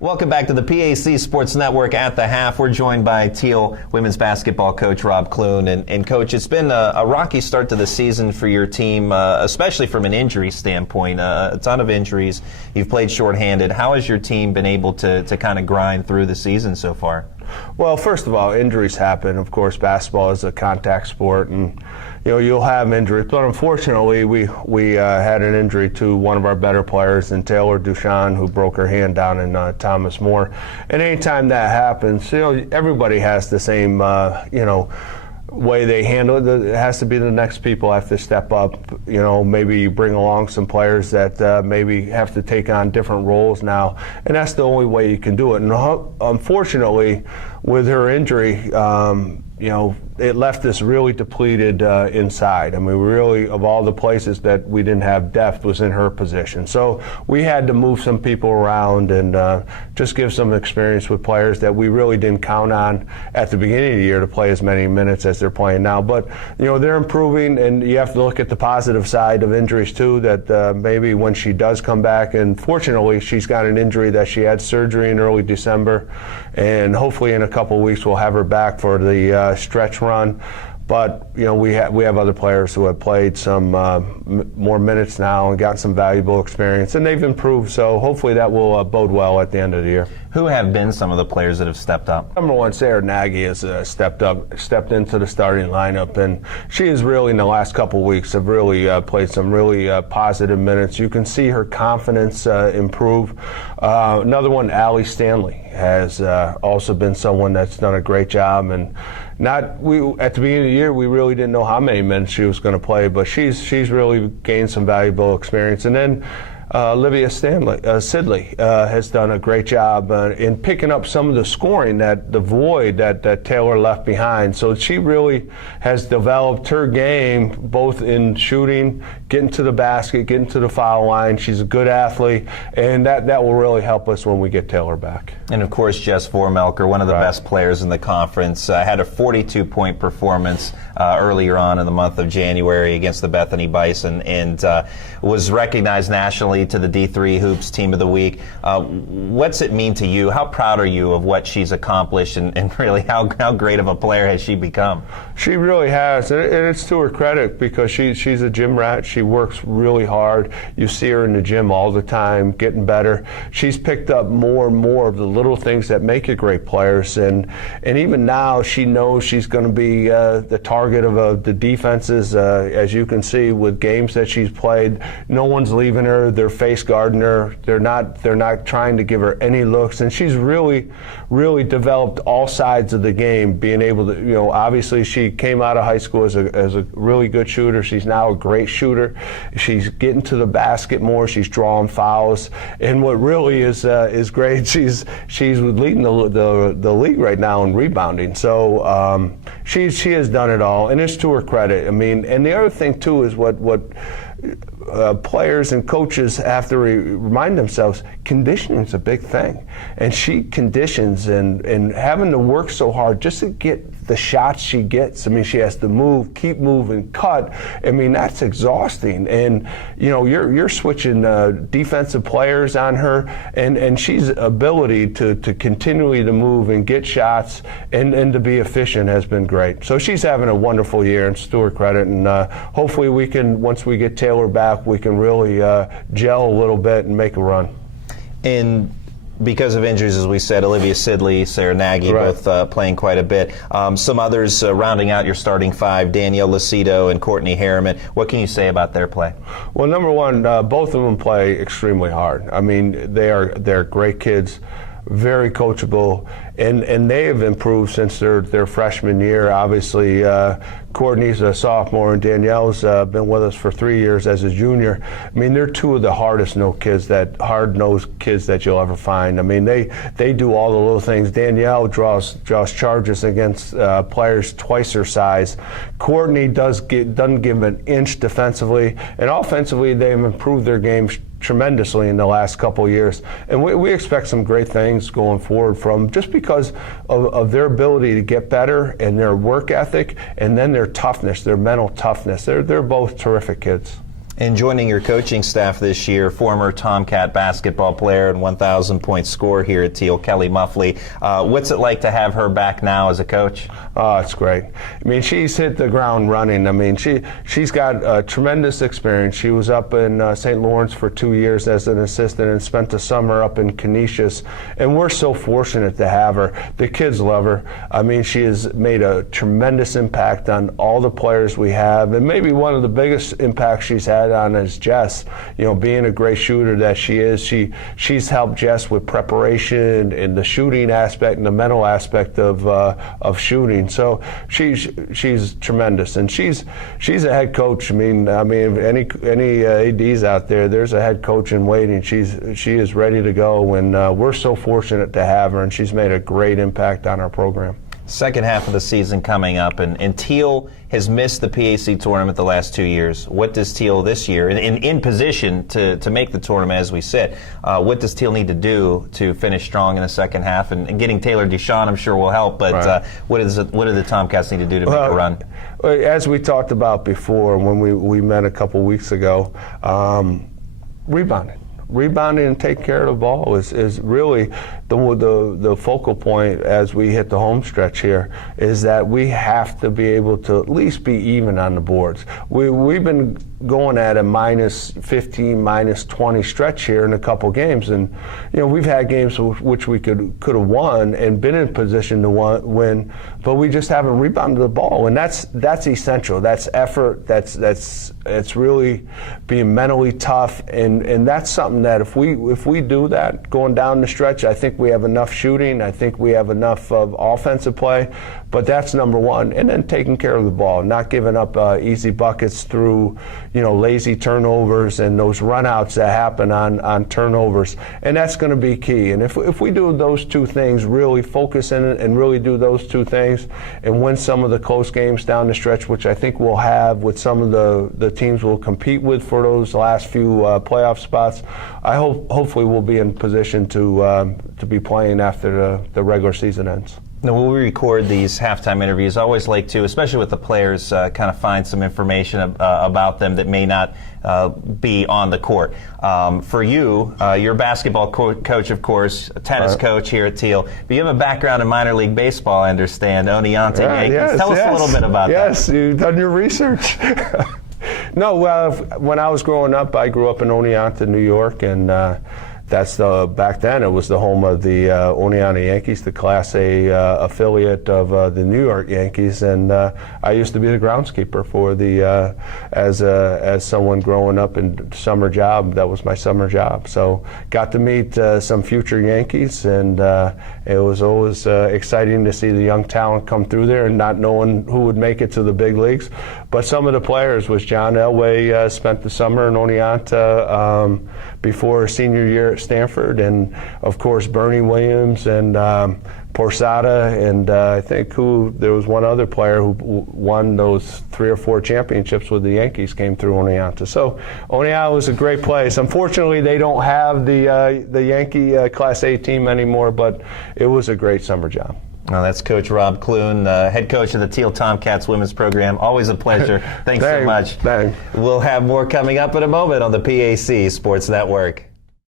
Welcome back to the PAC Sports Network at the half. We're joined by Thiel women's basketball coach Rob Clune. And Coach, it's been a rocky start to the season for your team, especially from an injury standpoint. A ton of injuries. You've played shorthanded. How has your team been able to kind of grind through the season so far? Well, first of all, injuries happen. Of course, basketball is a contact sport, and you'll have injuries. But unfortunately, we had an injury to one of our better players, in Taylor Duchan, who broke her hand down in Thomas More. And anytime that happens, everybody has the same, way they handle it. It has to be the next people have to step up. Maybe you bring along some players that maybe have to take on different roles now, and that's the only way you can do it. And unfortunately, with her injury, it left us really depleted inside. I mean, really, of all the places that we didn't have depth was in her position. So we had to move some people around and just give some experience with players that we really didn't count on at the beginning of the year to play as many minutes as they're playing now. But, they're improving, and you have to look at the positive side of injuries, too, that maybe when she does come back, and fortunately, she's got an injury that she had surgery in early December, and hopefully in a couple of weeks we'll have her back for the stretch run. But we have other players who have played some more minutes now and gotten some valuable experience, and they've improved. So hopefully that will bode well at the end of the year. Who have been some of the players that have stepped up? Number one, Sarah Nagy has stepped into the starting lineup, and she has really, in the last couple of weeks, have really played some really positive minutes. You can see her confidence improve. Another one, Allie Stanley, has also been someone that's done a great job, and at the beginning of the year, we really didn't know how many minutes she was going to play, but she's really gained some valuable experience. And then Olivia Sidley has done a great job in picking up some of the scoring, the void that Taylor left behind. So she really has developed her game, both in shooting, getting to the basket, getting to the foul line. She's a good athlete, and that will really help us when we get Taylor back. And of course, Jess Formelk, one of the best players in the conference, had a 42-point performance earlier on in the month of January against the Bethany Bison, and was recognized nationally to the D3 Hoops Team of the Week. What's it mean to you? How proud are you of what she's accomplished, and really how great of a player has she become? She really has, and it's to her credit, because she's a gym rat. She works really hard. You see her in the gym all the time, getting better. She's picked up more and more of the little things that make you great players, and even now she knows she's going to be the target of the defenses. As you can see with games that she's played, no one's leaving her. They're face guarding her. They're not trying to give her any looks, and she's really developed all sides of the game, being able to, obviously she came out of high school as a really good shooter. She's now a great shooter. She's getting to the basket more. She's drawing fouls, and what really is great, she's leading the league right now in rebounding. So she has done it all, and it's to her credit. I mean, and the other thing too is what players and coaches have to remind themselves, conditioning is a big thing. And she conditions, and having to work so hard just to get the shots she gets. I mean, she has to move, keep moving, cut. I mean, that's exhausting. And, you're switching defensive players on her, and she's ability to continually to move and get shots and to be efficient has been great. So she's having a wonderful year, and it's to her credit. And hopefully we can, once we get Taylor back, we can really gel a little bit and make a run. And because of injuries, as we said, Olivia Sidley, Sarah Nagy, both playing quite a bit. Some others rounding out your starting five, Danielle Lucido and Courtney Harriman. What can you say about their play? Well, number one, both of them play extremely hard. I mean, they're great kids, very coachable, and they have improved since their freshman year. Obviously, Courtney's a sophomore, and Danielle's been with us for 3 years as a junior. I mean, they're two of the hard-nosed kids that you'll ever find. I mean, they do all the little things. Danielle draws charges against players twice her size. Courtney doesn't give an inch defensively, and offensively they've improved their game tremendously in the last couple of years, and we expect some great things going forward from just because of their ability to get better and their work ethic, and then their toughness, their mental toughness. They're both terrific kids. And joining your coaching staff this year, former Tomcat basketball player and 1,000-point scorer here at Thiel, Kelly Muffley. What's it like to have her back now as a coach? Oh, it's great. I mean, she's hit the ground running. I mean, she's got tremendous experience. She was up in St. Lawrence for 2 years as an assistant and spent the summer up in Canisius. And we're so fortunate to have her. The kids love her. I mean, she has made a tremendous impact on all the players we have. And maybe one of the biggest impacts she's had on is Jess. You know, being a great shooter that she is, she's helped Jess with preparation and the shooting aspect and the mental aspect of shooting. So she's tremendous, and she's a head coach. I mean, if any ADs out there, there's a head coach in waiting. She is ready to go, and we're so fortunate to have her, and she's made a great impact on our program. Second half of the season coming up, and Thiel has missed the PAC tournament the last 2 years. What does Thiel this year, in position to make the tournament as we sit, what does Thiel need to do to finish strong in the second half? And getting Taylor Duchamp, I'm sure, will help, but right. What do the Tomcats need to do to make a run? As we talked about before when we met a couple weeks ago, rebounding and taking care of the ball is really the focal point as we hit the home stretch here, is that we have to be able to at least be even on the boards. We've been going at a minus 15, minus 20 stretch here in a couple games, and we've had games which we could have won and been in position to win, but we just haven't rebounded the ball, and that's essential. That's effort. It's really being mentally tough, and that's something that if we do that going down the stretch, I think we have enough shooting. I think we have enough of offensive play, but that's number one. And then taking care of the ball, not giving up easy buckets through lazy turnovers and those runouts that happen on turnovers, and that's going to be key. And if we do those two things, really focus in it and really do those two things and win some of the close games down the stretch, which I think we'll have with some of the teams we'll compete with for those last few playoff spots, I hopefully we'll be in position to be playing after the regular season ends. Now, when we record these halftime interviews, I always like to, especially with the players, kind of find some information about them that may not be on the court. For you, you're a basketball coach, of course, a tennis coach here at Thiel, but you have a background in minor league baseball, I understand. Oneonta Yankees. Yes, Tell us a little bit about that. Yes, you've done your research. No, when I was growing up, I grew up in Oneonta, New York, and that's back then it was the home of the Oneonta Yankees, the Class A affiliate of the New York Yankees, and I used to be the groundskeeper for the as someone growing up in summer job. That was my summer job, so got to meet some future Yankees, and it was always exciting to see the young talent come through there and not knowing who would make it to the big leagues. But some of the players was John Elway spent the summer in Oneonta before senior year at Stanford, and of course Bernie Williams and Porsada, and I think there was one other player who won those 3 or 4 championships with the Yankees came through Oneonta. So Oneonta was a great place. Unfortunately, they don't have the Yankee Class A team anymore, but it was a great summer job. Well, that's Coach Rob Clune, head coach of the Thiel Tomcats women's program. Always a pleasure. Thanks so much. Thanks. We'll have more coming up in a moment on the PAC Sports Network.